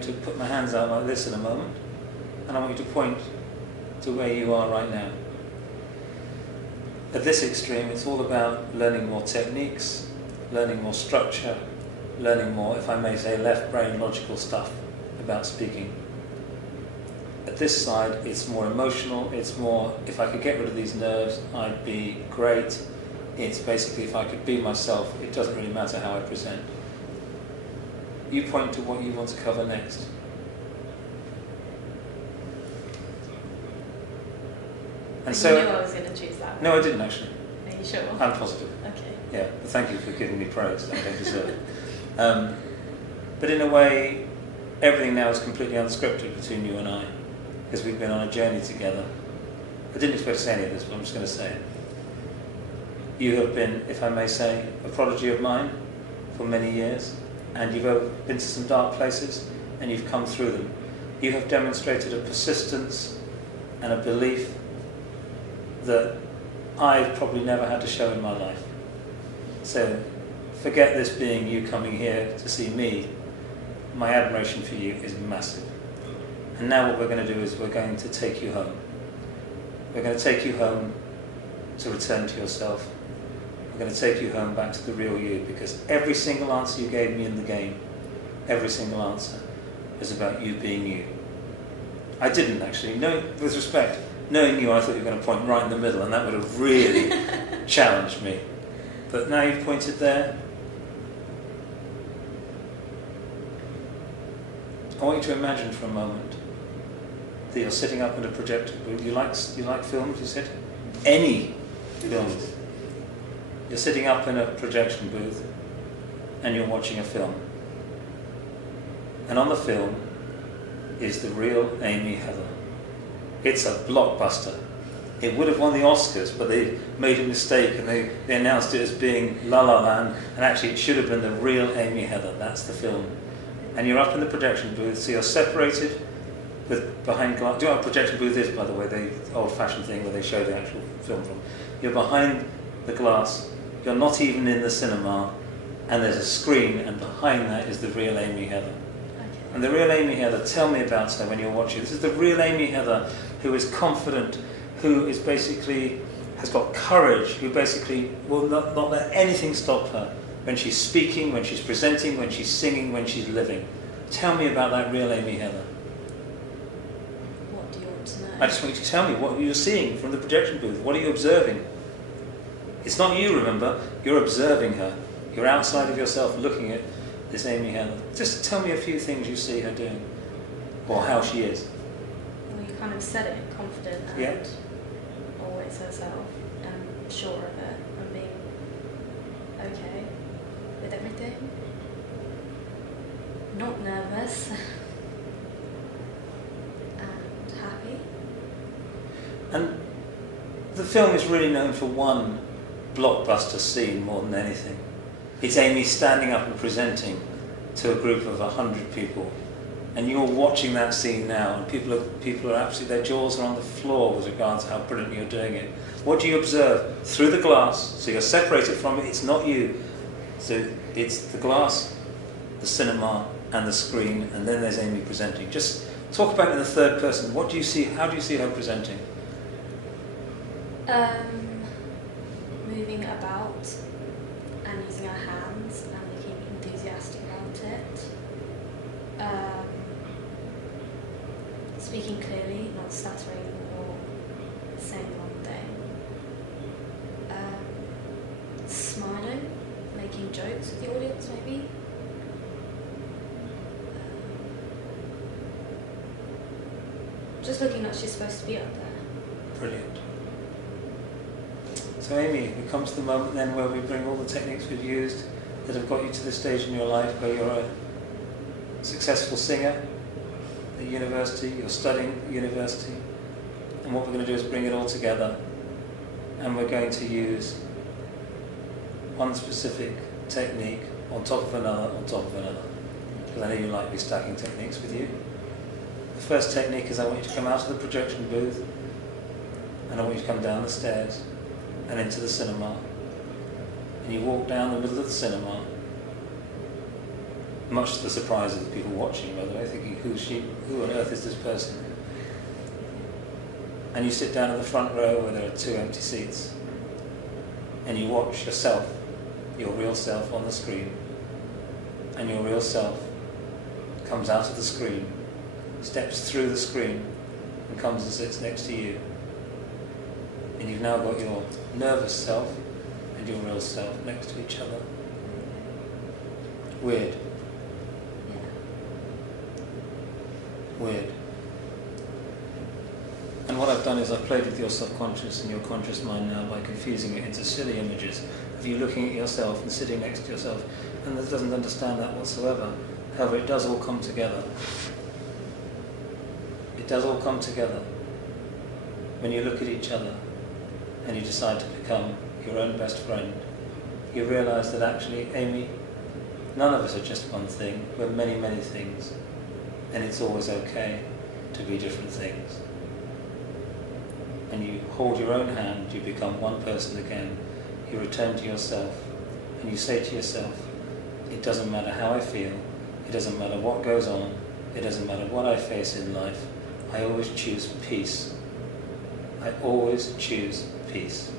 going to put my hands out like this in a moment, and I want you to point to where you are right now. At this extreme, it's all about learning more techniques, learning more structure, learning more, if I may say, left brain logical stuff about speaking. At this side, it's more emotional, it's more, if I could get rid of these nerves, I'd be great. It's basically, if I could be myself, it doesn't really matter how I present. You point to what you want to cover next. And so, you knew I was going to choose that? No, I didn't actually. Are you sure? I'm positive. Okay. Yeah, but thank you for giving me praise. I don't deserve it. But in a way, everything now is completely unscripted between you and I, because we've been on a journey together. I didn't expect to say any of this, but I'm just going to say it. You have been, if I may say, a prodigy of mine for many years, and you've been to some dark places, and you've come through them. You have demonstrated a persistence and a belief that I've probably never had to show in my life. So forget this being you coming here to see me. My admiration for you is massive. And now what we're going to do is we're going to take you home. We're going to take you home to return to yourself. We're going to take you home back to the real you, because every single answer you gave me in the game, every single answer, is about you being you. I didn't actually. No, with respect, knowing you, I thought you were going to point right in the middle, and that would have really challenged me. But now you've pointed there. I want you to imagine for a moment that you're sitting up in a projector booth. You like films, you said? Any films. You're sitting up in a projection booth and you're watching a film. And on the film is the real Amy Heather. It's a blockbuster. It would have won the Oscars, but they made a mistake and they announced it as being La La Land, and actually it should have been the real Amy Heather. That's the film. And you're up in the projection booth, so you're separated with behind glass. Do you know what a projection booth is, by the way? The old-fashioned thing where they show the actual film from. You're behind the glass. You're not even in the cinema, and there's a screen, and behind that is the real Amy Heather. Okay. And the real Amy Heather, tell me about her when you're watching. This is the real Amy Heather, who is confident, who is basically has got courage, who basically will not let anything stop her when she's speaking, when she's presenting, when she's singing, when she's living. Tell me about that real Amy Heather. What do you want to know? I just want you to tell me what you're seeing from the projection booth. What are you observing? It's not you, remember. You're observing her. You're outside of yourself looking at this Amy Heather. Just tell me a few things you see her doing, or how she is. Well, you kind of said it, confident and Yeah. always herself and sure of it and being okay with everything. Not nervous and happy. And the film is really known for one blockbuster scene more than anything. It's Amy standing up and presenting to a group of 100 people, and you're watching that scene now, and people are absolutely, their jaws are on the floor with regards to how brilliantly you're doing it. What do you observe? Through the glass, so you're separated from it, it's not you. So it's the glass, the cinema, and the screen, and then there's Amy presenting. Just talk about it in the third person. What do you see? How do you see her presenting? Moving about and using her hands and looking enthusiastic about it. Speaking clearly, not stuttering or saying the wrong thing. Smiling, making jokes with the audience maybe. Just looking like she's supposed to be up there. Brilliant. So Amy, we come to the moment then where we bring all the techniques we've used that have got you to this stage in your life where you're a successful singer at university, you're studying at university, and what we're going to do is bring it all together, and we're going to use one specific technique on top of another, on top of another, because I know you like me stacking techniques with you. The first technique is I want you to come out of the projection booth, and I want you to come down the stairs and into the cinema, and you walk down the middle of the cinema, much to the surprise of the people watching, by the way, thinking, who on earth is this person? And you sit down in the front row where there are 2 empty seats, and you watch yourself, your real self, on the screen, and your real self comes out of the screen, steps through the screen, and comes and sits next to you. And you've now got your nervous self and your real self next to each other. Weird. Weird. And what I've done is I've played with your subconscious and your conscious mind now by confusing it into silly images of you looking at yourself and sitting next to yourself, and it doesn't understand that whatsoever. However, it does all come together. It does all come together when you look at each other and you decide to become your own best friend. You realise that actually, Amy, none of us are just one thing. We're many, many things. And it's always okay to be different things. And you hold your own hand, you become one person again. You return to yourself and you say to yourself, it doesn't matter how I feel, it doesn't matter what goes on, it doesn't matter what I face in life, I always choose peace. I always choose peace.